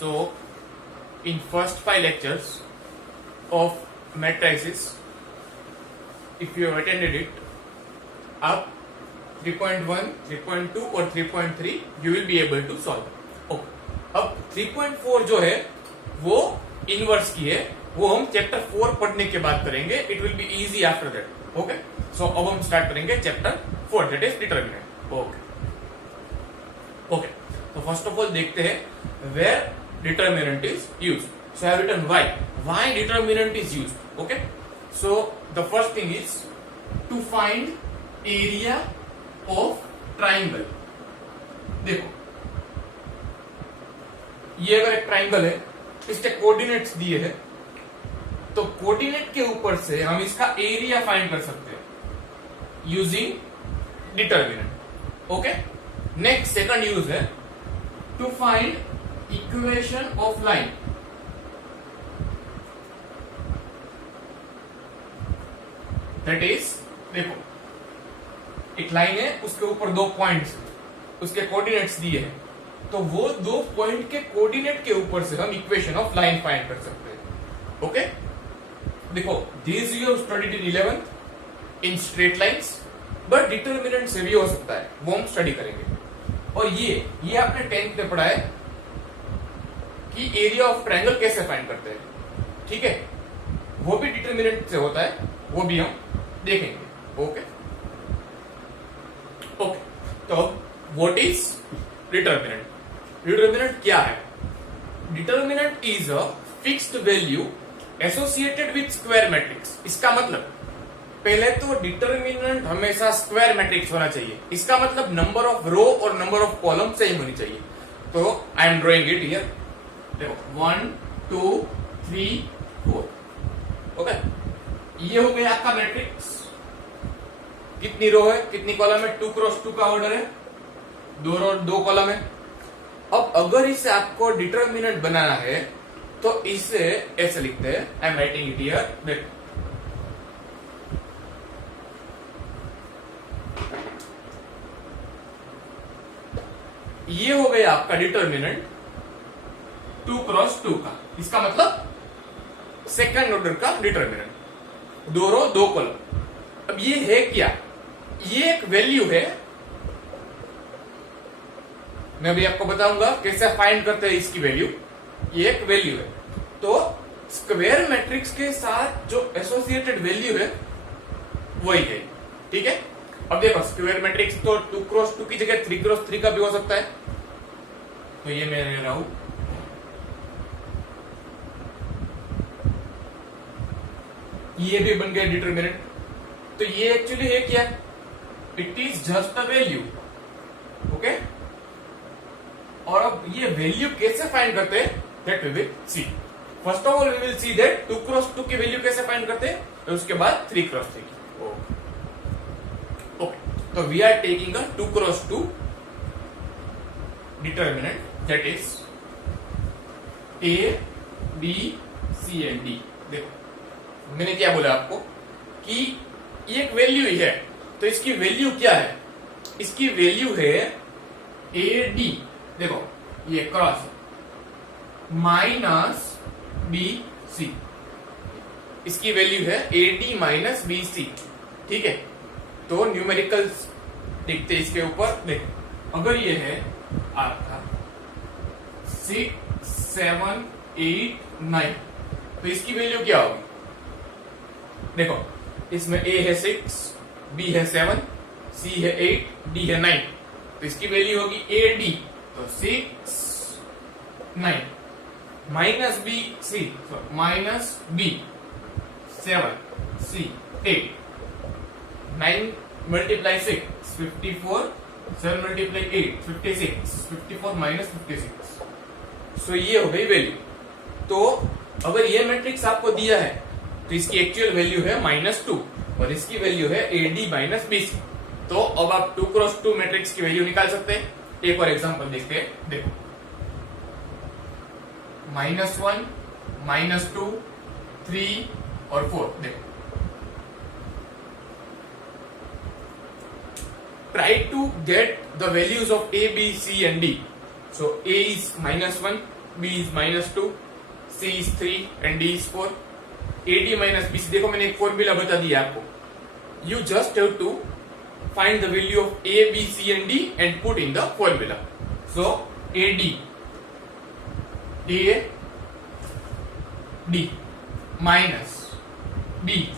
So, in first 5 lectures of matrices, if you have attended it, up 3.1, 3.2 और 3.3 you will be able to solve. Okay. अब 3.4 जो है वो inverse की है, वो हम चैप्टर 4 पढ़ने के बाद करेंगे. It will be easy after that. Okay, so अब हम स्टार्ट करेंगे chapter 4, that is determinant. Okay okay, तो फर्स्ट ऑफ ऑल देखते हैं where determinant is used. So I have written why determinant is used. Okay, so the first thing is to find area of triangle. देखो, ये अगर एक triangle है, इसके coordinates दिए हैं, तो कोऑर्डिनेट के ऊपर से हम इसका एरिया फाइंड कर सकते हैं using determinant. Okay, next second use है to find equation of line. That is, देखो एक लाइन है, उसके ऊपर 2 पॉइंट्स, उसके कोऑर्डिनेट्स दिए हैं, तो वो 2 पॉइंट के कोऑर्डिनेट के ऊपर से हम इक्वेशन ऑफ लाइन फाइंड कर सकते हैं. ओके, देखो this you have studied in 11th in straight lines, but determinant से भी हो सकता है, वो हम स्टडी करेंगे. और ये आपने 10th में पढ़ा है कि एरिया ऑफ ट्रायंगल कैसे फाइंड करते हैं. ठीक है, वो भी डिटर्मिनेंट से होता है, वो भी हम देखेंगे. ओके ओके, तो व्हाट इज डिटर्मिनेंट? डिटर्मिनेंट क्या है? Determinant is a fixed value associated with square matrix. इसका मतलब, पहले तो डिटर्मिनेंट हमेशा स्क्वायर मैट्रिक्स होना चाहिए. इसका मतलब नंबर ऑफ रो और नंबर ऑफ कॉलम सेम होनी चाहिए. तो I am drawing it here. देखो 1 2 3 4. ओके, ये हो गया आपका मैट्रिक्स. कितनी रो है, कितनी कॉलम है? 2 क्रॉस 2 का ऑर्डर है, 2 रो 2 कॉलम है. अब अगर इसे आपको डिटर्मिनेंट बनाना है तो इसे ऐसे लिखते हैं. I am writing it here. देखो, ये हो गया आपका डिटर्मिनेंट 2 क्रॉस 2 का. इसका मतलब सेकंड ऑर्डर का डिटर्मिनेंट, 2 रो 2 कॉलम. अब ये है क्या? ये एक वैल्यू है. मैं भी आपको बताऊंगा कैसे फाइंड करते हैं इसकी वैल्यू. ये एक वैल्यू है. तो स्क्वायर मैट्रिक्स के साथ जो एसोसिएटेड वैल्यू है वही है. ठीक है, अब देखो स्क्वायर मैट्रिक्स तो 2 क्रॉस 2 की जगह 3 क्रॉस 3 का भी हो सकता है. तो ये मैं ले रहा हूं. ये भी बन गया डिटर्मिनेंट. तो ये एक्चुअली है क्या? It is just a value. Okay, और अब ये वैल्यू कैसे फाइंड करते हैं that we will see. First of all we will see that 2 cross 2 की वैल्यू कैसे फाइंड करते हैं, और उसके बाद 3 क्रॉस 3 की. ओके, तो we are taking a 2 cross 2 determinant that is A B C and D. देखो मैंने क्या बोला आपको कि ये एक वैल्यू ही है, तो इसकी वैल्यू क्या है? इसकी वैल्यू है AD. देखो ये क्रॉस माइनस BC, इसकी वैल्यू है AD माइनस BC. ठीक है, तो न्यूमेरिकल्स देखते इसके ऊपर. देखो अगर ये है आपका 6 7 8 9, तो इसकी वैल्यू क्या होगी? देखो इसमें A है 6, B है 7, C है 8, D है 9, तो इसकी वैल्यू होगी AD. तो 6 9 minus BC, minus B 7 C 8, 9 multiply 6 54, 7 multiply 8 56, 54 minus 56. सो ये हो गई वैल्यू. तो अगर ये मैट्रिक्स आपको दिया है तो इसकी एक्चुअल वैल्यू है -2 और इसकी वैल्यू है AD माइनस BC. तो अब आप 2 क्रॉस 2 मैट्रिक्स की वैल्यू निकाल सकते हैं. एक और एग्जांपल देखते हैं. देखो -1 -2 3 और 4. देखो try to get the values of A, B, C and D. So A is -1, B is -2, C is 3 and D is 4. AD minus BC, देखो मैंने एक फॉर्मूला बता दिया आपको. You just have to find the value of A, B, C and D and put in the formula. So AD, A, D minus B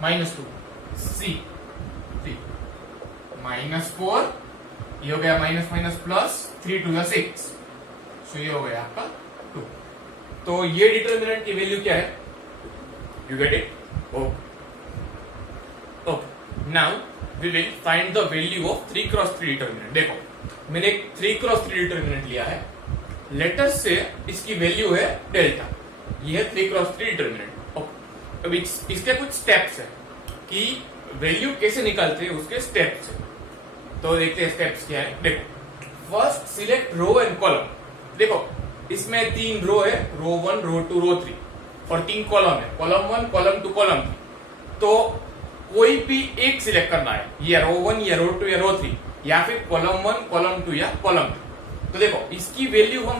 -2, C 3 -4, ये हो गया minus minus plus 3 to the 6, सो ये हो गया आपका 2. तो ये डिटर्मिनेंट की वैल्यू क्या है? You get it? Okay. Now we will find the value of 3x3 determinant. देखो मैंने एक 3x3 डिटर्मिनेंट लिया है. लेटर से इसकी वैल्यू है डेल्टा. ये है 3x3 डिटर्मिनेंट. अब इसके कुछ स्टेप्स है कि वैल्यू कैसे निकालते हैं, उसके स्टेप्स है. तो देखते हैं स्टेप्स क्या है. देखो first select row and column. देखो इसमें 3 रो है, रो 1, रो 2, रो 3 और 3 कॉलम है, कॉलम 1, कॉलम 2, कॉलम 3. तो कोई भी एक सिलेक्ट करना है, या रो 1 या रो 2 या रो 3, या फिर कॉलम 1, कॉलम 2 या कॉलम 3. तो देखो इसकी वैल्यू हम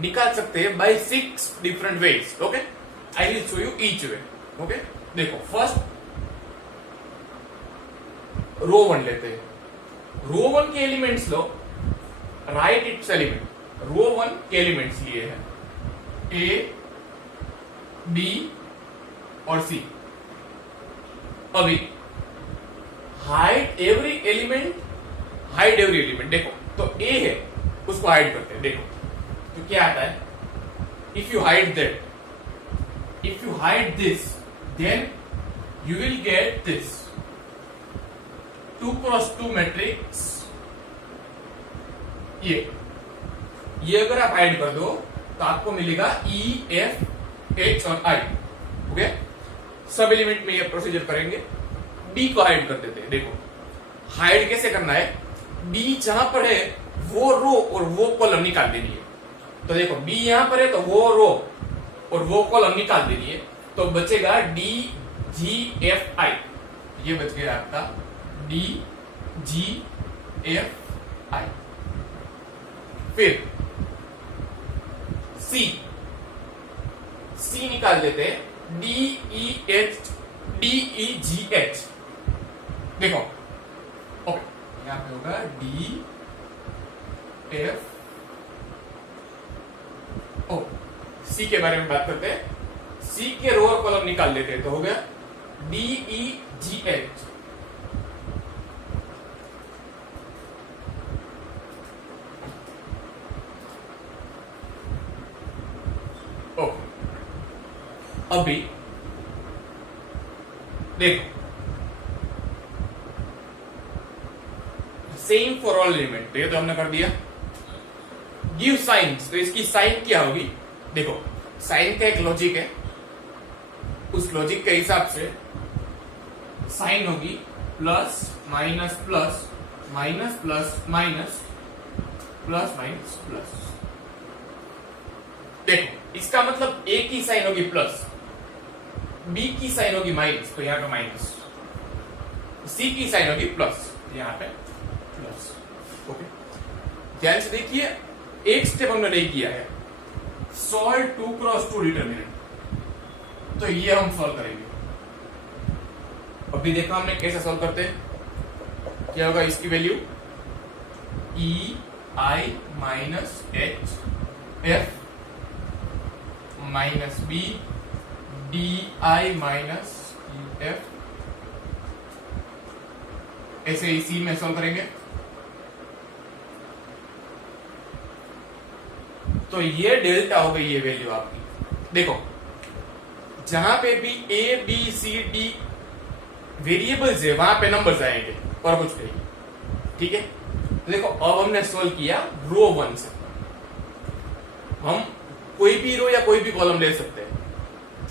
निकाल सकते हैं by 6 different ways. Okay, I will show you each way. Okay, देखो फर्स्ट रो 1 लेते हैं. रो 1 के एलिमेंट्स लो, राइट इट्स एलिमेंट. रो 1 के एलिमेंट्स लिए हैं A, B और C. अभी hide every element, hide every element. देखो तो A है, उसको हाइड करते हैं. देखो तो क्या आता है, if you hide that, if you hide this, then you will get this 2x2 matrix. ये अगर आप हाइड कर दो तो आपको मिलेगा E, F, H और I. ओके, सब एलिमेंट में ये प्रोसीजर करेंगे. B को हाइड कर देते हैं. देखो हाइड कैसे करना है, B जहां पर है वो रो और वो कॉलम निकाल देनी है. तो देखो B यहां पर है तो वो रो और वो कॉलम निकाल देनी है. तो बचेगा D, G, F, I. ये बच गया आपका D, G, F, I. फिर C निकाल देते हैं. D, E, H, D, E, G, H. देखो ओके, यहां पे होगा D, F, O. C के बारे में बात करते हैं. C के रो और कॉलम निकाल देते हैं. तो हो गया D, E, G, H. Okay, अभी देखो सेम फॉर ऑल एलिमेंट. ये तो हमने कर दिया. गिव साइंस, तो इसकी साइन क्या होगी. देखो साइन का एक लॉजिक है, उस लॉजिक के हिसाब से साइन होगी plus minus plus minus plus minus plus minus plus. देखो इसका मतलब A की साइन होगी प्लस, B की साइन होगी माइनस, तो यहां पे माइनस. C की साइन होगी प्लस, यहां पे प्लस. ओके, ध्यान से देखिए एक स्टेप हमने नहीं किया है. Solve 2x2 determinant. तो ये हम सॉल्व करेंगे. अभी देखा हमने कैसे सॉल्व करते हैं. क्या होगा इसकी value E I minus H F minus B D I minus F. ऐसे इसी में सॉल्व करेंगे. तो ये डेल्टा हो गई ये वैल्यू आपकी. देखो जहां पे भी A B C D variables है वहां पे नंबर्स आएंगे और कुछ नहीं. ठीक है, तो देखो अब हमने सॉल्व किया रो 1 से. हम कोई भी रो या कोई भी कॉलम ले सकते हैं.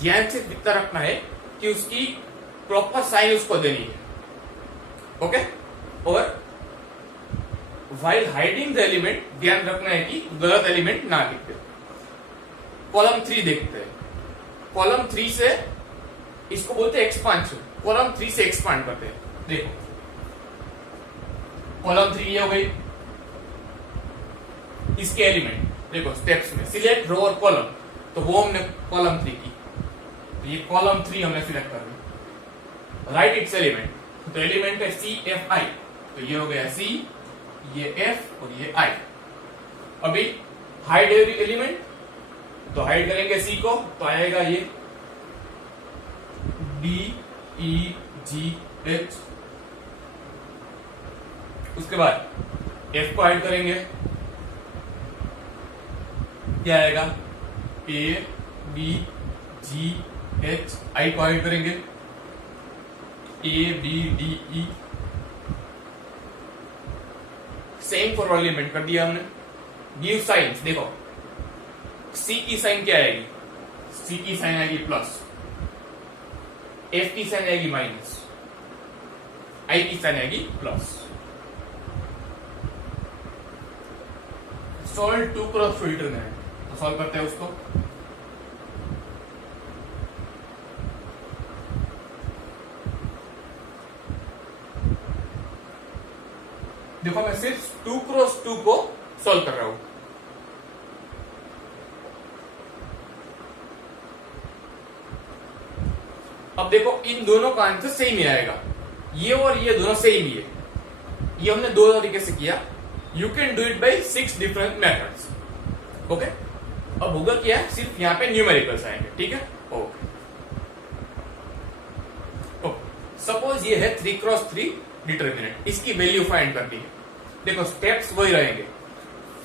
ध्यान से इतना रखना है कि उसकी प्रॉपर साइन उसको देनी है. ओके, और while hiding the element ध्यान रखना है कि गलत एलिमेंट ना दिखे. कॉलम 3 देखते हैं. कॉलम 3 से इसको बोलते हैं एक्सपांशन. कॉलम 3 से एक्सपांड करते हैं. देखो कॉलम 3 ये हो गई, इसके एलिमेंट देखो स्टेप्स में सिलेक्ट रो और कॉलम, तो वो हमने कॉलम 3 की, तो ये कॉलम 3 हमने सिलेक्ट कर ली। राइट इट्स एलिमेंट, तो एलिमेंट है सी एफ आई, तो ये हो गया सी, ये एफ और ये आई। अभी हाइड एलिमेंट, तो हाइड करेंगे सी को, तो आएगा ये डी ई जी एच। उसके बाद एफ को हाइड करेंगे, क्या आएगा ए बी जी एच। आई को हाइड करेंगे A B D E. Same for element कर दिया हमने। गिव साइंस, देखो सी की साइन क्या आएगी, सी की साइन आएगी प्लस, एफ की साइन आएगी माइनस, आई की साइन आएगी प्लस। सॉल्व 2 क्रॉस फिल्टर में है, तो सॉल्व करते हैं उसको। देखो मैं सिर्फ 2 क्रॉस 2 को सॉल्व कर रहा हूं। अब देखो इन दोनों का आंसर सेम ही आएगा, ये और ये दोनों सेम ही है। ये हमने दो तरीके से किया। You can do it by 6 different methods. Okay, अब होगा क्या, सिर्फ यहां पे न्यूमेरिकल्स आएंगे, ठीक है। ओके, सपोज ये है 3 क्रॉस 3 डिटर्मिनेंट, इसकी वैल्यू फाइंड करनी है। देखो स्टेप्स वही रहेंगे।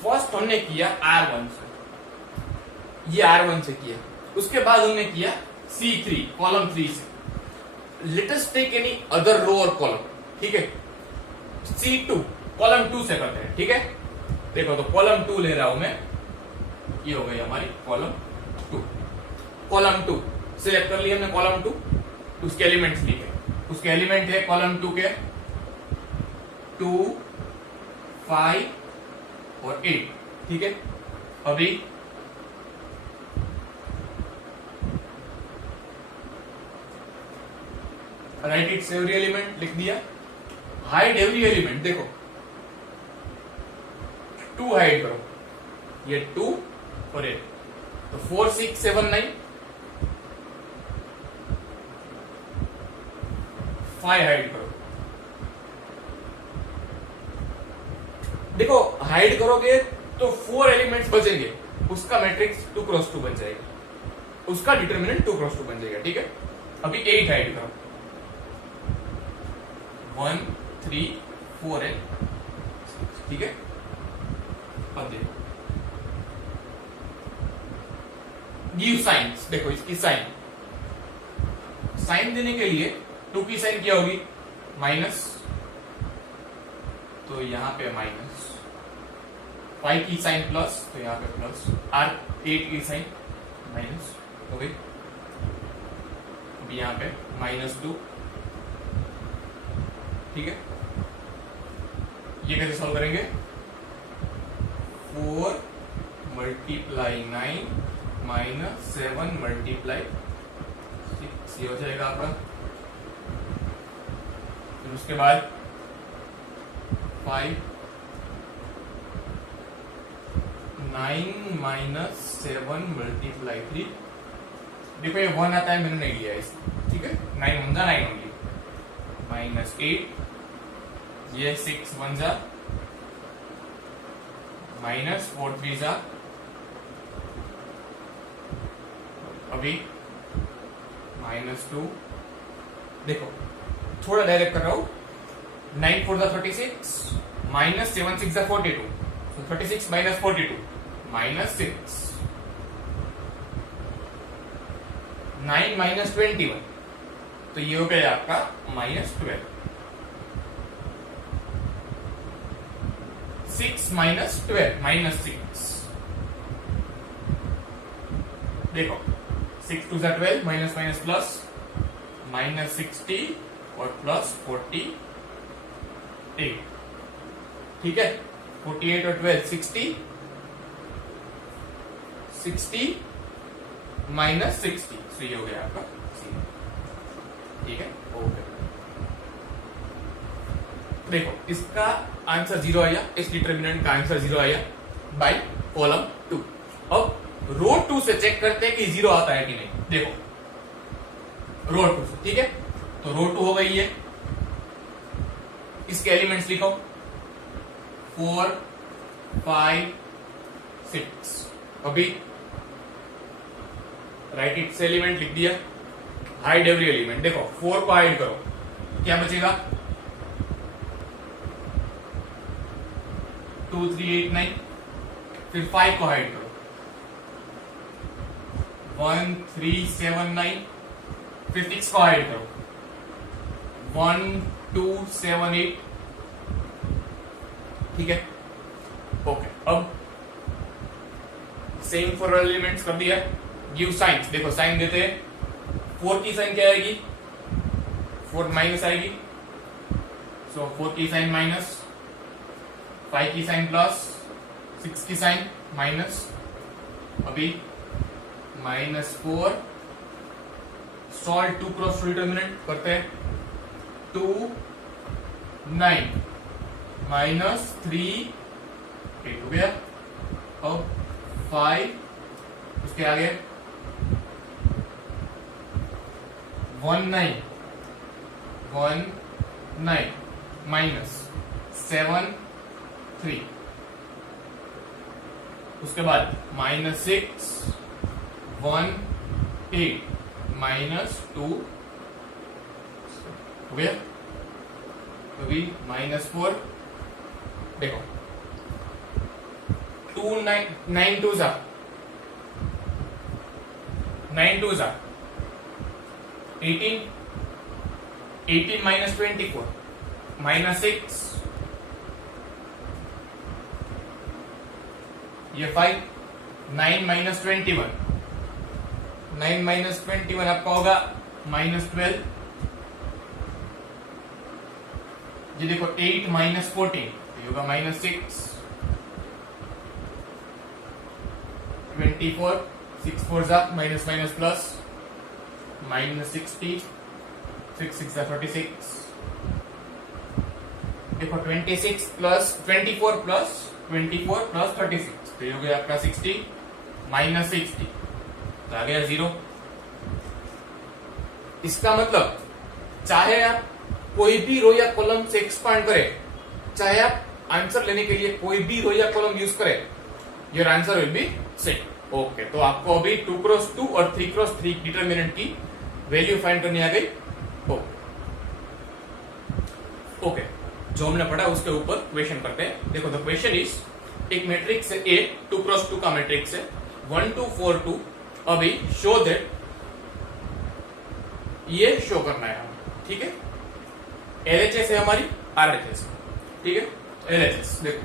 फर्स्ट हमने किया R1 से, ये R1 से किया। उसके बाद हमने किया C3 कॉलम 3 से। Let us take any other row और कॉलम, ठीक है। C2 कॉलम 2 से करते हैं, ठीक है। देखो तो कॉलम 2 ले रहा हूं मैं, ये हो गई हमारी कॉलम 2। कॉलम 2 सिलेक्ट कर लिया हमने, कॉलम 2। उसके एलिमेंट्स लिखे, उसके एलिमेंट है कॉलम 2 के 2, 5 और 8, ठीक है। अभी राइट इट्स एवरी एलिमेंट लिख दिया। हाइड एवरी एलिमेंट, देखो 2 हाइड करो, ये 2 और 8, तो 4, 6, 7, 9। 5 हाइड करो। देखो हाइड करोगे तो 4 एलिमेंट्स बचेंगे, उसका मैट्रिक्स 2 क्रॉस 2 बन जाएगा, उसका डिटर्मिनेंट 2 क्रॉस 2 बन जाएगा, ठीक है। अभी 8 हाइड करो, 1, 3, 4 है, ठीक है। अब देखो गिव साइंस, देखो इसकी साइन, साइन देने के लिए 2 की साइन क्या होगी, माइनस, तो यहां पे माइनस। 5 की साइन प्लस, तो यहां पे प्लस। 8 की साइन माइनस हो गई, अभी यहां पे -2, ठीक है। ये कैसे सॉल्व करेंगे, 4 मल्टीप्लाई 9 माइनस 7 मल्टीप्लाई 6, ये हो जाएगा आपका। फिर उसके बाद 5, 9 माइनस 7 मल्टीप्लाई 3। देखो ये 1 आता है, मैंने नहीं लिया इसको, ठीक है। 9 1 जा 9 होंगी, माइनस 8, ये 6 1 जा, माइनस 4 3 जा, अभी -2। देखो थोड़ा डायरेक्ट कर रहा हूं, 9 4 जा 36, माइनस 7 6 जा 42, तो 36 माइनस 42 -6। 9 माइनस 21, तो ये हो गया आपका -12। 6 माइनस 12 -6। देखो 6 2 जा 12, माइनस माइनस प्लस, -60 और प्लस 48, ठीक है। 48 और 12 60, 60 माइनस 60, तो ये हो गया आपका C, ठीक है। ओके, देखो इसका आंसर 0 आया, इस डिटर्मिनेंट का आंसर 0 आया बाय कॉलम 2। रो 2 से चेक करते हैं कि 0 आता है कि नहीं। देखो रो 2 से, ठीक है, तो रो 2 हो गई है। इसके एलिमेंट्स लिखो 4 5 6। अभी राइट इट से एलिमेंट लिख दिया, हाइड एवरी एलिमेंट। देखो 4 को हाइड करो, क्या बचेगा 2 3 8 9। फिर 5 को हाइड करो 1 3 7 9। फिर 6 को हाइड करो 1 2 7 8। ठीक है, ओके। अब सेम फॉर एलिमेंट्स कर दिया। गिव साइंस, देखो साइन देते हैं। 4 की साइन क्या आएगी, 4 माइनस आएगी, सो 4 की साइन माइनस, 5 की साइन प्लस, 6 की साइन माइनस। अभी -4 सॉल्व 2 क्रॉस 2 डिटर्मिनेंट करते हैं 2 9 -3 8 हो गया। अब 5 उसके आगे 1 9 1 9 -7 3। उसके बाद -6 1 8 -2 हो गया। अभी -4 देखो 2 9 2 जा 9 2 जा 18 18 -24 -6 ये 5 9 -21 9 -21 आपका होगा -12। ये देखो 8 -14 ये होगा -6 24 6 4 जा माइनस माइनस प्लस -60 6 6 जा 36। देखो 26 प्लस 24 प्लस 24 प्लस 36 तो ये हो गया आपका 60 -60 तो आ गया 0। इसका मतलब चाहे आप कोई भी रो या कॉलम से एक्सपांड करें, चाहे आप आंसर लेने के लिए कोई भी रो या कॉलम यूज करें, your answer will be same. Okay, तो आपको अभी 2 क्रॉस 2 और 3 क्रॉस 3 डिटरमिनेंट की वैल्यू फाइंड करनी आ गई। ओके, जो हमने पढ़ा उसके ऊपर क्वेश्चन करते हैं। देखो द क्वेश्चन इज, एक मैट्रिक्स है ए 2 क्रॉस 2 का मैट्रिक्स है 1 2 4 2। अभी शो दैट, ये शो करना है हमें, ठीक है। एलएचएस है हमारी, आरएचएस, ठीक है। एलएचएस देखो,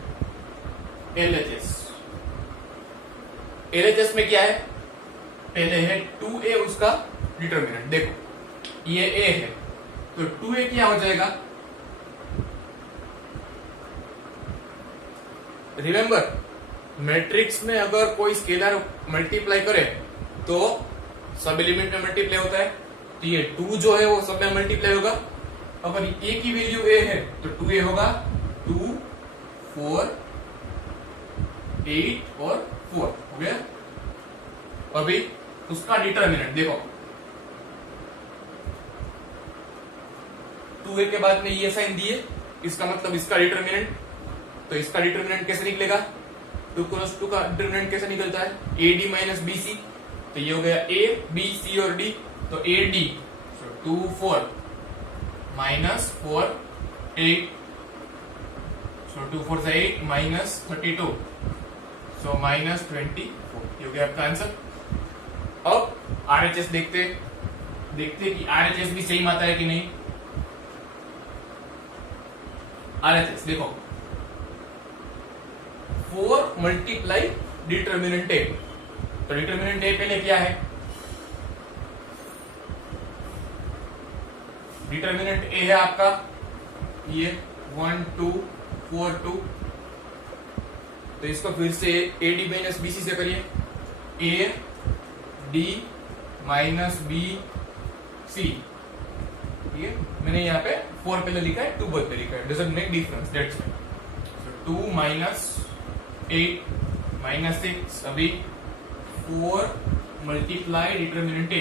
एलएचएस में क्या है, पहले है 2a उसका डिटरमिनेंट। देखो ये a है तो 2a क्या हो जाएगा, रिमेंबर मैट्रिक्स में अगर कोई स्केलर मल्टीप्लाई करे तो सब एलिमेंट में मल्टीप्लाई होता है, तो ये 2 जो है वो सब में मल्टीप्लाई होगा। अगर a की वैल्यू a है तो 2a होगा 2 4 8 और 4 हो गया। अभी उसका डिटरमिनेंट देखो, 2a के बाद में ये साइन दिए, इसका मतलब इसका डिटरमिनेंट, तो इसका डिटरमिनेंट कैसे निकलेगा, 2 क्रॉस 2 का डिटरमिनेंट कैसे निकलता है, AD माइनस BC। तो ये हो गया A B C और D, तो AD 2 4 माइनस 4 8, सो 2 4 से 8 माइनस 32, सो माइनस 24। ये हो गया आपका आंसर। अब RHS देखते कि RHS भी सेम आता है कि नहीं। RHS देखो 4 मल्टीप्लाई डिटरमिनेंट ए, तो डिटरमिनेंट ए पहले क्या है, डिटरमिनेंट ए है आपका ये 1 2 4 2, तो इसको फिर से AD माइनस BC से करिए, AD माइनस BC, ठीक है। मैंने यहाँ पे 4 पहले लिखा है, 2 बाद पे लिखा है, doesn't make difference, that's why. 2 minus 8 minus 6, अभी 4 मल्टीप्लाई डिटर्मिनेंट ए,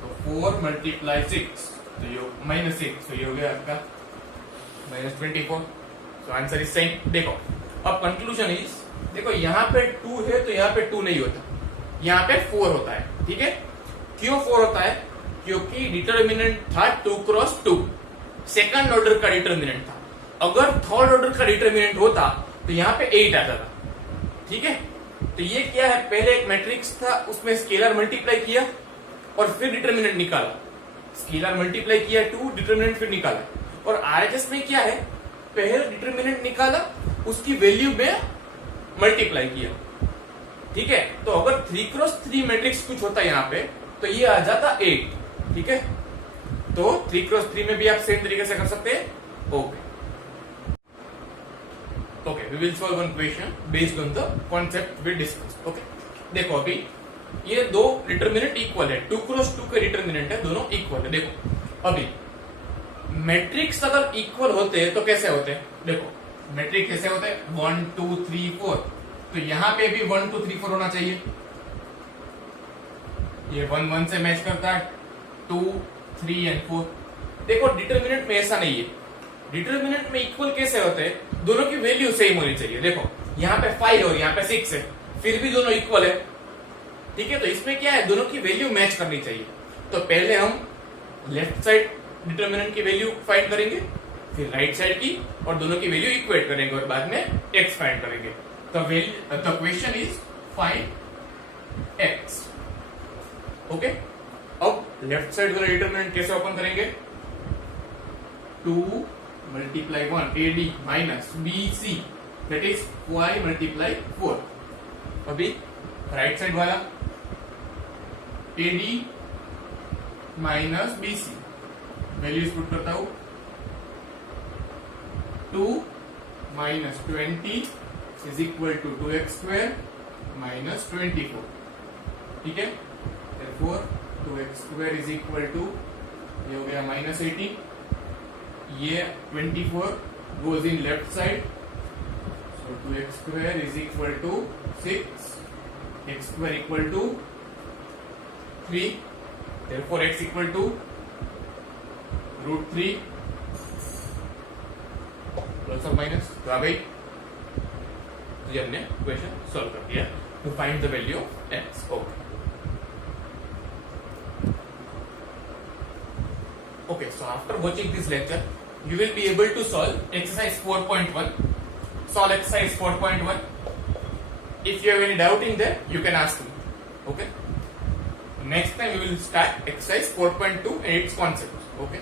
तो 4 मल्टीप्लाई 6, तो ये -6, तो ये हो गया आपका -24। So answer is same. देखो अब कंक्लूजन इज, देखो यहाँ पे 2 है तो यहाँ पे 2 नहीं होता, यहाँ पे 4 होता है। ठीक है, क्यों 4 होता है? क्योंकि डिटर्मिनेंट था 2 क्रॉस 2, सेकंड ऑर्डर का डिटर्मिनेंट था। अगर थर्ड ऑर्डर का डिटर्मिनेंट होता तो यहाँ पे 8 आता था। ठीक है, तो ये क्या है, पहले एक मैट्रिक्स था, उसमें स्केलर मल्टीप्लाई किया और फिर डिटर्मिनेंट निकाला, स्केलर मल्टीप्लाई किया 2, डिटर्मिनेंट फिर निकाला। और आरएचएस में क्या है, पहले डिटर्मिनेंट निकाला, उसकी वैल्यू में मल्टीप्लाई किया। ठीक है, तो अगर 3 क्रॉस 3 मैट्रिक्स कुछ होता है यहाँ पे, तो ये आ जाता 8। ठीक है, तो 3 क्रॉस 3 में भी आप सेम तरीके से कर सकते हैं। Okay okay, we will solve one question based on the concept we discussed. Okay, देखो अभी ये दो डिटर्मिनेंट इक्वल है, 2 क्रॉस 2 के डिटर्मिनेंट है, दोनों इक्वल है। देखो अभी मैट्रिक्स अगर इक्वल होते हैं तो कैसे होते हैं, देखो मैट्रिक्स कैसे होते हैं, 1 2 3 4, तो यहां पे भी 1 2 3 4 होना चाहिए। ये 1 1 से मैच करता है, 2 3 एंड 4। देखो डिटर्मिनेंट में ऐसा नहीं है, डिटर्मिनेंट में इक्वल कैसे होते हैं, दोनों की वैल्यू सेम होनी चाहिए। देखो यहाँ पे 5 और यहाँ पे 6 है, फिर भी दोनों इक्वल है। ठीक है, तो इसमें क्या है, दोनों की वैल्यू मैच करनी चाहिए। तो पहले हम लेफ्ट साइड डिटर्मिनेंट की वैल्यू फाइंड करेंगे, फिर राइट साइड की, और दोनों की वैल्यू इक्वेट करेंगे और बाद में x फाइंड करेंगे। तो question is find x। Okay, अब लेफ्ट साइड वाला डिटर्मिनेंट कैसे ओपन करेंगे, 2 multiply 1 AD minus BC, that is y multiply 4। अभी राइट साइड वाला AD minus BC, values put करता हूं, 2 minus 20 is equal to 2x square minus 24। ठीक है, therefore 2x square is equal to, ये हो गया -18, ये 24 goes in left side, so 2x square is equal to 6, x square equal to 3, therefore x equal to √3 plus और minus, तो आ गई। तो ये हमने क्वेश्चन सॉल्व कर दिया to find the value of x। Okay, so after watching this lecture you will be able to solve exercise 4.1. Solve exercise 4.1. If you have any doubt in there, you can ask me. Okay. Next time we will start exercise 4.2 and its concepts. Okay.